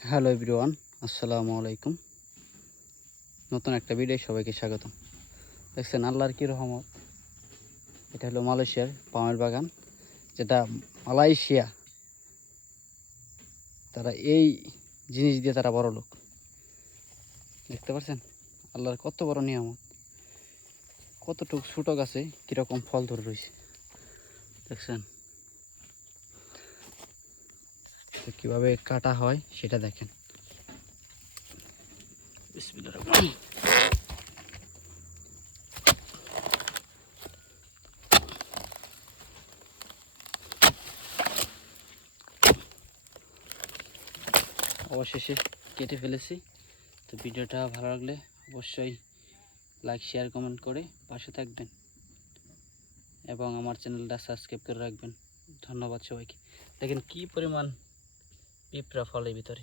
Hello everyone, আসসালামু আলাইকুম। নতুন একটা ভিডিও সবাইকে স্বাগতম। দেখছেন আল্লাহর কি রহমত। এটা হলো মালয়েশিয়ার পামের বাগান, যেটা মালয়েশিয়া তারা এই জিনিস দিয়ে তারা বড় লোক। দেখতে পাচ্ছেন আল্লাহর কত বড় নিয়ামত, কতটুকু ছোটো গাছে কীরকম ফল ধরে রয়েছে। দেখছেন তো কীভাবে কাটা হয় সেটা দেখেন। বিসমিল্লাহির রহমানির রহিম। অবশেষে কেটে ফেলেছি। তো ভিডিওটা ভালো লাগলে অবশ্যই লাইক, শেয়ার, কমেন্ট করে পাশে থাকবেন এবং আমার চ্যানেলটা সাবস্ক্রাইব করে রাখবেন। ধন্যবাদ সবাইকে। দেখেন কি পরিমাণ পিঁপড়া ফলের ভিতরে।